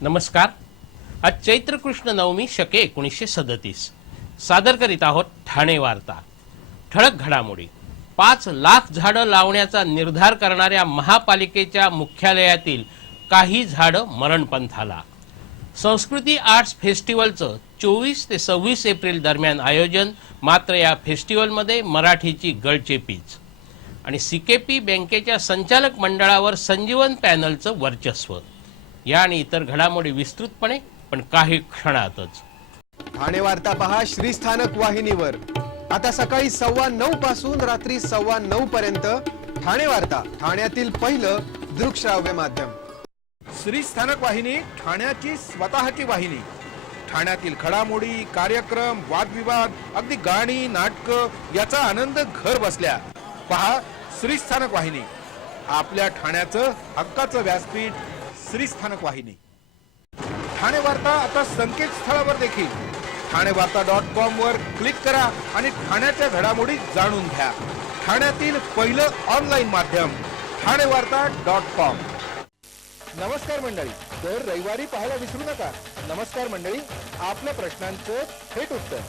नमस्कार। आज चैत्र कृष्ण नवमी शके 1937 सादर करीत आहोत ठाणे वार्ता। ठळक घडामोडी। 5 लाख झाडं लावण्याचा निर्धार करणाऱ्या महापालिकेच्या मुख्यालयातील काही झाडं मरणपंथाला। संस्कृती आर्ट्स फेस्टिवलचं 24 ते 26 एप्रिल दरम्यान आयोजन, मात्र या फेस्टिवलमध्ये मराठीची गळचेपीच। आणि सीकेपी बँकेच्या संचालक मंडळावर संजीवन पॅनलचं वर्चस्व। या आणि इतर घडामोडी विस्तृतपणे पण काही क्षणातच। ठाणे वार्ता पहा श्रीस्थानक वाहिनीवर। आता सकाळी 9:15 पासून रात्री 9:15 पर्यंत ठाणे वार्ता, ठाण्यातील पहिलं दृकश्राव्य माध्यम। श्रीस्थानक वाहिनी ठाण्याची स्वतःची वाहिनी। ठाण्यातील घडामोडी, कार्यक्रम, वादविवाद, अगदी गाणी, नाटक याचा आनंद घर बसल्या पहा श्रीस्थानक वाहिनी। आपल्या ठाण्याचं हक्काचं व्यासपीठ श्रीस्थानक वाहिनी। ठाणे वार्ता आता संकेतस्थळावर देखील ठाणेवार्ता.com वर क्लिक करा आणि ठाण्याच्या घडामोडी जाणून घ्या। ठाण्यातील पहिलं ऑनलाईन माध्यम ठाणेवार्ता.com। नमस्कार मंडळी, दर रविवारी पाहायला विसरू नका। नमस्कार मंडळी, आपल्या प्रश्नांचं थेट उत्तर।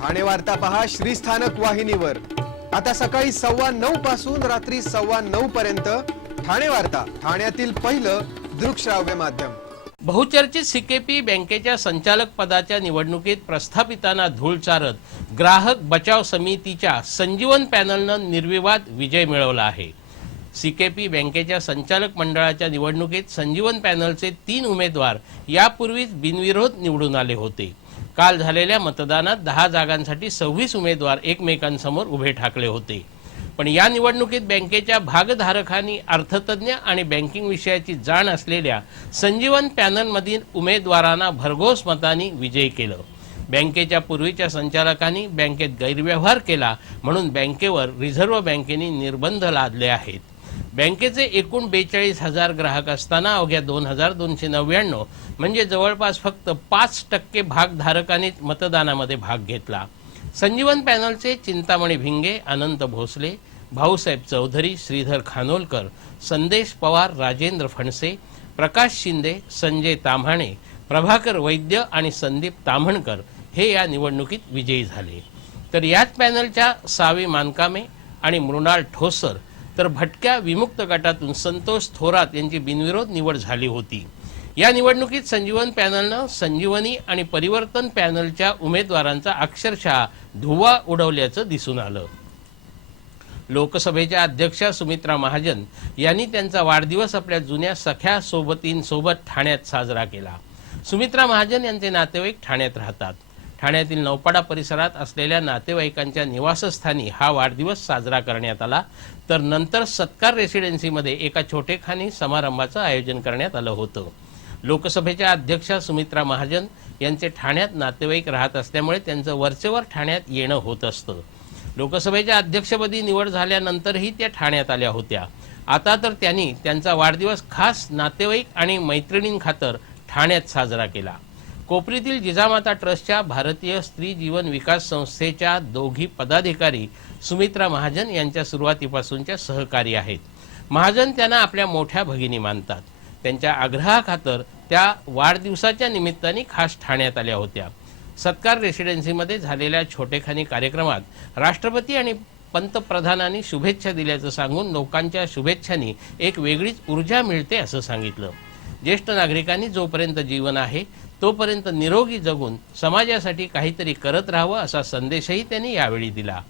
ठाणे वार्ता पहा श्रीस्थानक वाहिनीवर। आता सकाळी 9:15 पासून रात्री 9:15 पर्यंत ठाणे वार्ता, ठाण्यातील पहिलं दृकश्राव्य माध्यम। बहुचर्चित सीकेपी बँकेच्या संचालक पदाच्या निवडणुकीत प्रस्थापितांना धूळ चारत ग्राहक बचाव समितीच्या संजीवन पॅनलनं निर्विवाद विजय मिळवला आहे। सीकेपी बँकेच्या संचालक मंडळाच्या निवडणुकीत संजीवन पॅनलचे 3 उमेदवार यापूर्वीच बिनविरोध निवडून आले होते। काल झालेल्या मतदानात 10 जागांसाठी 26 उमेदवार एकमेकांसमोर उभे ठाकले होते। पण या निवडणुकीत बँकेच्या भागधारकांनी अर्थतज्ञ आणि बँकिंग विषयाची जाण असलेल्या संजीवन पॅनलमधील उमेदवारांना भरघोस मतांनी विजयी केलं। बँकेच्या पूर्वीच्या संचालकांनी बँकेत गैरव्यवहार केला म्हणून बँकेवर रिझर्व्ह बँकेने निर्बंध लादले आहेत। बँकेचे एकूण 42,000 ग्राहक असताना अवघ्या 2,299 म्हणजे जवळपास फक्त 5% भागधारकांनी मतदानामध्ये भाग घेतला। संजीवन पॅनलचे चिंतामणी भिंगे, अनंत भोसले, भाऊसाहेब चौधरी, श्रीधर खानोलकर, संदेश पवार, राजेंद्र फणसे, प्रकाश शिंदे, संजय ताम्हाणे, प्रभाकर वैद्य आणि संदीप ताम्हणकर हे या निवडणुकीत विजयी झाले। तर याच पॅनलच्या सावी मानकामे आणि मृणाल ठोसर तर भटक्या विमुक्त गटातून संतोष थोरात यांची बिनविरोध निवड झाली होती। या निवडणुकीत संजीवन पॅनलनं संजीवनी आणि परिवर्तन पॅनलच्या उमेदवारांचा अक्षरशः धुव्वा उडवल्याचं दिसून आलं। लोकसभेच्या अध्यक्षा सुमित्रा महाजन यांनी त्यांचा वाढदिवस आपल्या जुन्या सख्या सोबतींसोबत ठाण्यात साजरा केला। सुमित्रा महाजन यांचे नातेवाईक ठाण्यात राहतात। ठाण्यातील नौपाडा परिसरात असलेल्या नातेवाईकांच्या निवासस्थानी हा वाढदिवस साजरा करण्यात आला, तर नंतर सत्कार रेसिडेन्सीमध्ये एका छोटेखानी समारंभाचं आयोजन करण्यात आलं होतं। लोकसभेच्या अध्यक्षा सुमित्रा महाजन यांचे ठाण्यात नातेवाईक राहत असल्यामुळे त्यांचं वरचेवर ठाण्यात येणं होत असतं। लोकसभेच्या अध्यक्षपदी निवड झाल्यानंतरही त्या ठाण्यात आल्या होत्या। आता तर त्यांनी त्यांचा वाढदिवस खास नातेवाईक आणि मैत्रिणींखातर ठाण्यात साजरा केला। कोपरीतील जिजामाता ट्रस्टच्या भारतीय स्त्री जीवन विकास संस्थेच्या दोघी पदाधिकारी सुमित्रा महाजन यांच्या सुरुवातीपासूनच्या सहकारी आहेत। महाजन त्यांना आपल्या मोठ्या भगिनी मानतात। त्यांच्या आग्रहाखातर त्या वाढदिवसाच्या निमित्ताने खास ठाण्यात आल्या होत्या। सत्कार रेसिडेन्सीमध्ये झालेल्या छोटेखानी कार्यक्रमात राष्ट्रपती आणि पंतप्रधानांनी शुभेच्छा दिल्याचं सांगून लोकांच्या शुभेच्छांनी एक वेगळीच ऊर्जा मिळते असं सांगितलं। ज्येष्ठ नागरिकांनी जोपर्यंत जीवन आहे तोपर्यंत निरोगी जगून समाजासाठी काहीतरी करत राहावं असा संदेशही त्यांनी यावेळी दिला।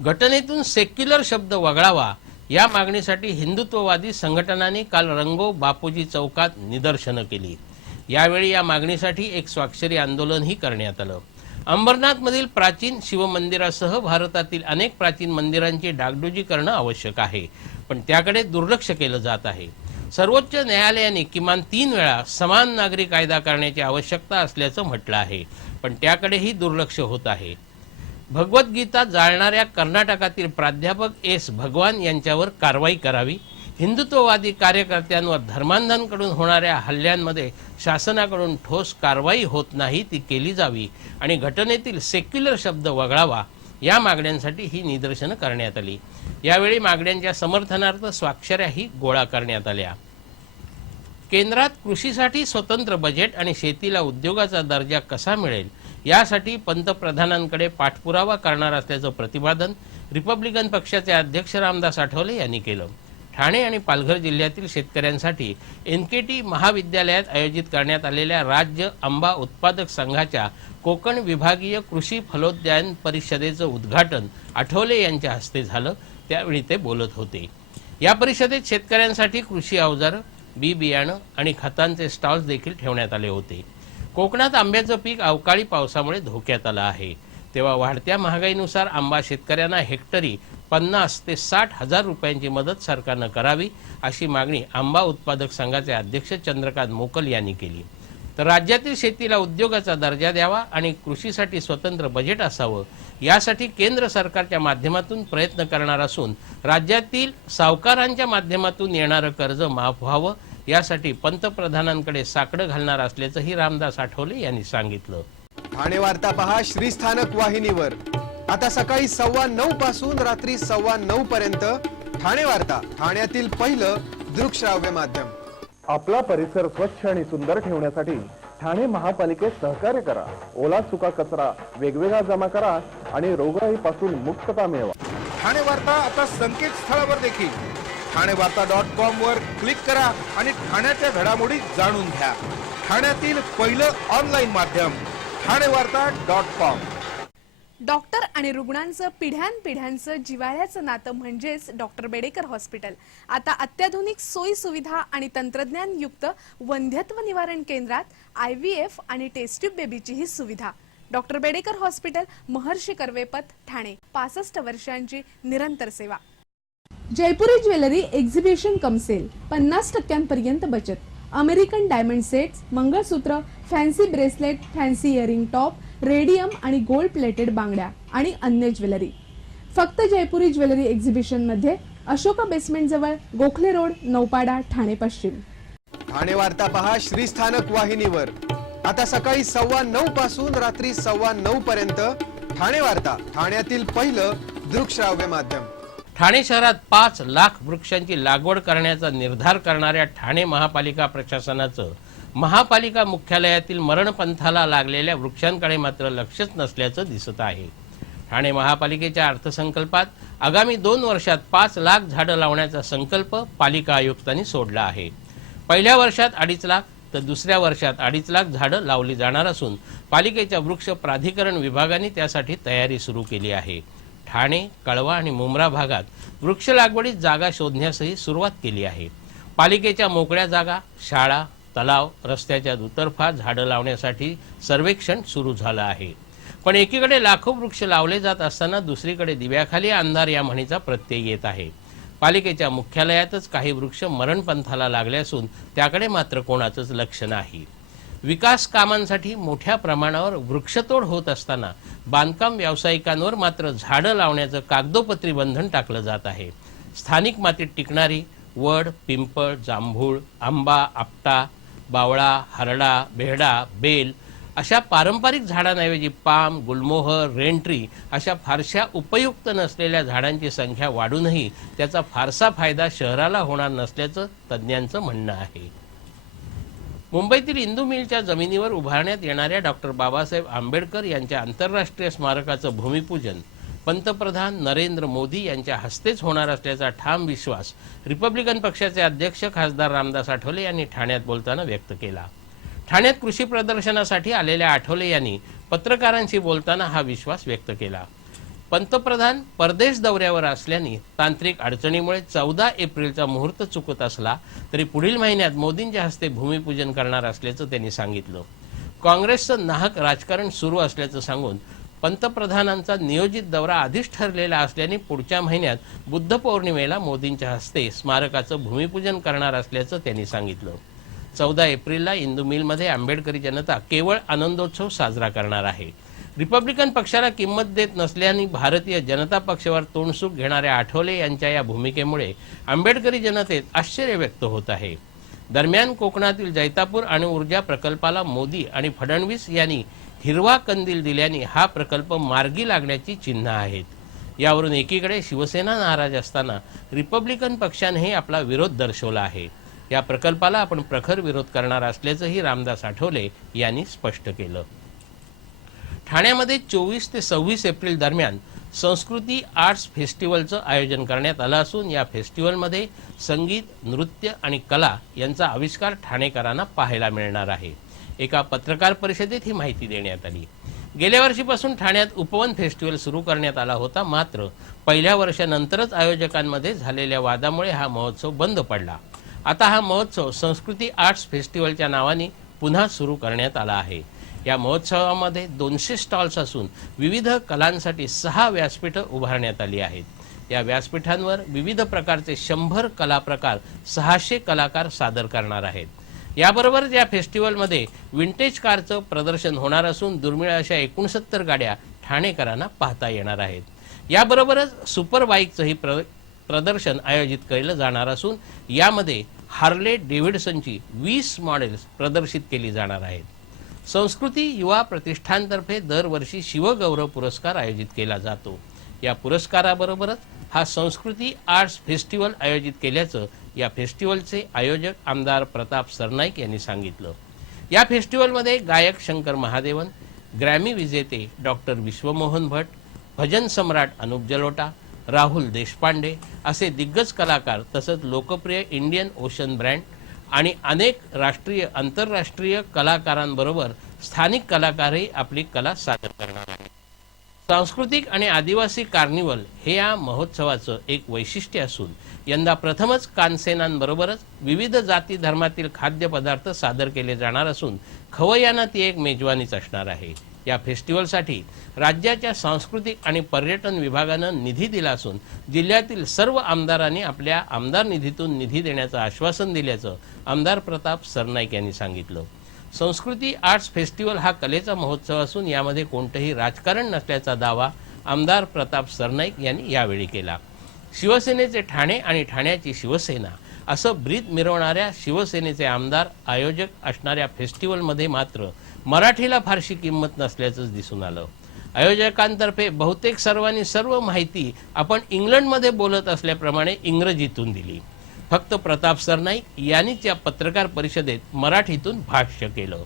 घटनेतून सेक्युलर शब्द वगळावा या मागणीसाठी हिंदुत्ववादी संघटनांनी काल रंगो बापूजी चौकात निदर्शनं केली। यावेळी या मागणीसाठी एक स्वाक्षरी आंदोलनही करण्यात आलं। अंबरनाथमधील प्राचीन शिवमंदिरासह भारतातील अनेक प्राचीन मंदिरांची डागडुजी करणं आवश्यक आहे, पण त्याकडे दुर्लक्ष केलं जात आहे। सर्वोच्च न्यायालयाने किमान 3 वेळा समान नागरी कायदा करण्याची आवश्यकता असल्याचं म्हटलं आहे, पण त्याकडेही दुर्लक्ष होत आहे। भगवद्गीता जाळणाऱ्या कर्नाटकातील प्राध्यापक एस भगवान यांच्यावर कारवाई करावी। हिंदुत्ववादी कार्यकर्त्यांवर धर्मांधांकडून होणाऱ्या हल्ल्यांमध्ये शासनाकडून ठोस कारवाई होत नाही ती केली जावी आणि घटनेतील सेक्युलर शब्द वगळावा या मागण्यांसाठी ही निदर्शनं करण्यात आली। यावेळी मागण्यांच्या समर्थनार्थ स्वाक्षऱ्याही गोळा करण्यात आल्या। केंद्रात कृषीसाठी स्वतंत्र बजेट आणि शेतीला उद्योगाचा दर्जा कसा मिळेल यासाठी पंतप्रधानांकडे पाठपुरावा करणार असल्याचं प्रतिपादन रिपब्लिकन पक्षाचे अध्यक्ष रामदास आठवले यांनी केलं. ठाणे आणि पालघर जिल्ह्यातील शेतकऱ्यांसाठी एनकेटी महाविद्यालयात आयोजित करण्यात आलेल्या राज्य आंबा उत्पादक संघाच्या कोकण विभागीय कृषी फलोद्यान परिषदेचं उद्घाटन आठवले यांच्या हस्ते झालं. त्यावेळी ते बोलत होते. या परिषदेत शेतकऱ्यांसाठी कृषी अवजार, बी बियाणं आणि खतांचे स्टॉल्स देखील ठेवण्यात आले होते. कोकणात आंब्याचं पीक अवकाळी पावसामुळे धोक्यात आलं आहे. तेव्हा वाढत्या महागाईनुसार आंबा शेतकऱ्यांना हेक्टरी 50 ते 60 हजार रुपयांची मदत सरकारनं करावी अशी मागणी आंबा उत्पादक संघाचे अध्यक्ष चंद्रकांत मोकल यांनी केली. तर राज्यातील शेतीला उद्योगाचा दर्जा द्यावा आणि कृषीसाठी स्वतंत्र बजेट असावं यासाठी केंद्र सरकारच्या माध्यमातून प्रयत्न करणार असून राज्यातील सावकारांच्या माध्यमातून येणारं कर्ज माफ व्हावं यासाठी पंतप्रधानांकडे साकडं घालणार असल्याचंही रामदास आठवले यांनी सांगितलं. ठाणे वार्ता पहा श्रीस्थानक वाहिनीवर. आता सकाळी 9:15 पासून रात्री 9:15 पर्यंत ठाणे वार्ता, ठाण्यातील पहिलं दृकश्राव्य माध्यम. आपला परिसर स्वच्छ आणि सुंदर ठेवण्यासाठी ठाणे महापालिकेत सहकार्य करा. ओला सुका कचरा वेगवेगळा जमा करा आणि रोगराईपासून मुक्तता मिळवा. ठाणे वार्ता आता संकेतस्थळावर देखील ठाणेवार्ता.com वर क्लिक करा आणि ठाण्याच्या घडामोडी जाणून घ्या. ठाण्यातील पहिलं ऑनलाईन माध्यम ठाणेवार्ता.com. डॉक्टर आणि रुग्णांचं पिढ्यानपिढ्यांचं जिव्हाळ्याचं नातं म्हणजेच डॉक्टर बेडेकर हॉस्पिटल. आता अत्याधुनिक सोयी सुविधा आणि तंत्रज्ञान युक्त वंध्यत्व निवारण केंद्रात IVF आणि टेस्ट ट्यूब बेबीचीही सुविधा. Doctor Bedekar hospital, Maharshi Karvepath, Thane. 65 वर्षांची निरंतर सेवा. Jaipuri jewellery exhibition cum sale, 50% बचत. American diamond sets, mangalsutra, fancy bracelet, fancy earring top, radium आणि गोल्ड प्लेटेड बांगड्या आणि अन्य ज्वेलरी फक्त जयपुरी ज्वेलरी एक्झिबिशन मध्ये, अशोका बेसमेंट जवळ, गोखले रोड, नौपाडा, ठाणे पश्चिम. ठाणे वार्ता पहा श्रीस्थानक वाहिनीवर. आता सकाळी 9:15 पासून रात्री 9:15 पर्यंत ठाणे वार्ता, ठाण्यातील पहिलं दृकश्राव्य माध्यम. ठाणे शहरात 5 लाख वृक्षांची लागवड करण्याचा निर्धार करणाऱ्या ठाणे महापालिका प्रशासनाचं महापालिका मुख्यालयातील मरणपंथाला लागलेल्या वृक्षांकडे मात्र लक्षच नसल्याचं दिसत आहे. ठाणे महापालिकेच्या अर्थसंकल्पात आगामी 2 वर्षात 5 लाख झाडं लावण्याचा संकल्प पालिका आयुक्तांनी सोडला आहे. पहिल्या वर्षात 2.5 लाख तर दुसऱ्या वर्षात 2.5 लाख झाडं लावली जाणार असून पालिकेच्या वृक्ष प्राधिकरण विभागाने त्यासाठी तयारी सुरू केली आहे. ठाणे, कळवा आणि मुंब्रा भागात वृक्ष लागवडीत जागा शोधण्यासही सुरुवात केली आहे. पालिकेच्या मोकळ्या जागा, शाळा, तलाव, रस्त्याच्या दुतर्फा झाडं लावण्यासाठी सर्वेक्षण सुरू झालं आहे. पण एकीकडे लाखो वृक्ष लावले जात असताना दुसरीकडे दिव्याखाली अंधार या म्हणीचा प्रत्यय येत आहे. पालिकेच्या मुख्यालयातच काही वृक्ष मरणपंथाला लागले असून त्याकडे मात्र कोणाचंच लक्ष नाही. विकास कामांसाठी मोठ्या प्रमाणावर वृक्षतोड होत असताना बांधकाम व्यावसायिकांवर मात्र झाडं लावण्याचं कागदोपत्री बंधन टाकलं जात आहे. स्थानिक मातीत टिकणारी वड, पिंपळ, जांभूळ, आंबा, आपटा, बावळा, हरडा, बेहडा, बेल अशा पारंपरिक झाडांऐवजी पाम, गुलमोहर, रेनट्री अशा फारशा उपयुक्त नसलेल्या झाडांची संख्या वाढूनही त्याचा फारसा फायदा शहराला होणार नसल्याचं तज्ज्ञांचं म्हणणं आहे. मुंबईतील इंदू मिलच्या जमिनीवर उभारण्यात येणाऱ्या डॉक्टर बाबासाहेब आंबेडकर यांच्या आंतरराष्ट्रीय स्मारकाचं भूमिपूजन पंतप्रधान नरेंद्र मोदी यांच्या हस्तेच होणार असल्याचा ठाम विश्वास रिपब्लिकन पक्षाचे अध्यक्ष खासदार रामदास आठवले यांनी ठाण्यात बोलताना व्यक्त केला. ठाण्यात कृषी प्रदर्शनासाठी आलेल्या आठवले यांनी पत्रकारांशी बोलताना हा विश्वास व्यक्त केला. पंतप्रधान परदेश दौऱ्यावर असल्याने तांत्रिक अडचणीमुळे 14 एप्रिलचा मुहूर्त चुकत असला तरी पुढील महिन्यात मोदींच्या हस्ते भूमिपूजन करणार असल्याचं त्यांनी सांगितलं. काँग्रेसचं नाहक राजकारण सुरू असल्याचं सांगून पंतप्रधानांचा नियोजित दौरा आधीच ठरलेला असल्याने पुढच्या महिन्यात बुद्ध पौर्णिमेला मोदींच्या हस्ते स्मारकाचं भूमिपूजन करणार असल्याचं त्यांनी सांगितलं. 14 एप्रिलला इंदू मिलमध्ये आंबेडकरी जनता केवळ आनंदोत्सव साजरा करणार आहे. रिपब्लिकन पक्षाला किंमत देत नसल्याने भारतीय जनता पक्षावर तोंडसूक घेणाऱ्या आठवले यांच्या या भूमिकेमुळे आंबेडकरी जनतेत आश्चर्य व्यक्त होत आहे. दरम्यान कोकणातील जैतापूर अणुऊर्जा प्रकल्पाला मोदी आणि फडणवीस यांनी हिरवा कंदील दिल्याने हा प्रकल्प मार्गी लागण्याची चिन्ह आहेत. यावरून एकीकडे शिवसेना नाराज असताना रिपब्लिकन पक्षानेही आपला विरोध दर्शवला आहे. या प्रकल्पाला आपण प्रखर विरोध करणार असल्याचंही रामदास आठवले यांनी स्पष्ट केलं. ठाण्यामध्ये 24 ते 26 एप्रिल दरम्यान संस्कृती आर्ट्स फेस्टिवलचं आयोजन करण्यात आलं असून या फेस्टिवलमध्ये संगीत, नृत्य आणि कला यांचा आविष्कार ठाणेकरांना पाहायला मिळणार आहे. एका पत्रकार परिषदेत ही माहिती देण्यात आली. गेल्या वर्षीपासून ठाण्यात उपवन फेस्टिवल सुरू करण्यात आला होता, मात्र पहिल्या वर्षानंतरच आयोजकांमध्ये झालेल्या वादामुळे हा महोत्सव बंद पडला. आता हा महोत्सव संस्कृती आर्ट्स फेस्टिवलच्या नावाने पुन्हा सुरू करण्यात आला आहे. या महोत्सवामध्ये 200 स्टॉल्स असून विविध कलांसाठी 6 व्यासपीठं उभारण्यात आली आहेत. या व्यासपीठांवर विविध प्रकारचे 100 कला प्रकार 600 कलाकार सादर करणार आहेत. याबरोबरच या फेस्टिवलमध्ये विंटेज कारचं प्रदर्शन होणार असून दुर्मिळ अशा 69 गाड्या ठाणेकरांना पाहता येणार आहेत. याबरोबरच सुपर बाईकचंही प्रदर्शन आयोजित केलं जाणार असून यामध्ये हार्ले डेव्हिडसनची 20 मॉडेल्स प्रदर्शित केली जाणार आहेत. संस्कृती युवा प्रतिष्ठानतर्फे दरवर्षी शिवगौरव पुरस्कार आयोजित केला जातो. या पुरस्काराबरोबरच हा संस्कृती आर्ट्स फेस्टिवल आयोजित केल्याचं या फेस्टिवलचे आयोजक आमदार प्रताप सरनाईक यांनी सांगितलं. या फेस्टिवलमध्ये गायक शंकर महादेवन, ग्रॅमी विजेते डॉक्टर विश्वमोहन भट, भजन सम्राट अनुप जलोटा, राहुल देशपांडे असे दिग्गज कलाकार तसंच लोकप्रिय इंडियन ओशन ब्रँड आणि अनेक राष्ट्रीय आंतरराष्ट्रीय कलाकारांबरोबर स्थानिक कलाकारही आपली कला सादर करणार आहेत. सांस्कृतिक आणि आदिवासी कार्निवल हे या महोत्सवाचं एक वैशिष्ट्य असून यंदा प्रथमच कानसेनांबरोबरच विविध जाती धर्मातील खाद्यपदार्थ सादर केले जाणार असून खवय्यांना ती एक मेजवानीच असणार आहे. या फेस्टिवलसाठी राज्याच्या सांस्कृतिक आणि पर्यटन विभागानं निधी दिला असून जिल्ह्यातील सर्व आमदारांनी आपल्या आमदार निधीतून निधी देण्याचं आश्वासन दिल्याचं आमदार प्रताप सरनाईक यांनी सांगितलं. संस्कृती आर्ट्स फेस्टिवल हा कलेचा महोत्सव असून यामध्ये कोणतंही राजकारण नसल्याचा दावा आमदार प्रताप सरनाईक यांनी यावेळी केला. शिवसेनेचे ठाणे आणि ठाण्याची शिवसेना असं ब्रीद मिरवणाऱ्या शिवसेनेचे आमदार आयोजक असणाऱ्या फेस्टिवलमध्ये मात्र मराठीला फारशी किंमत नसल्याचंच दिसून आलं. आयोजकांतर्फे बहुतेक सर्वांनी सर्व माहिती आपण इंग्लंडमध्ये बोलत असल्याप्रमाणे इंग्रजीतून दिली. फक्त प्रताप सरनाईक यांनीच या पत्रकार परिषदेत मराठीतून भाष्य केलं.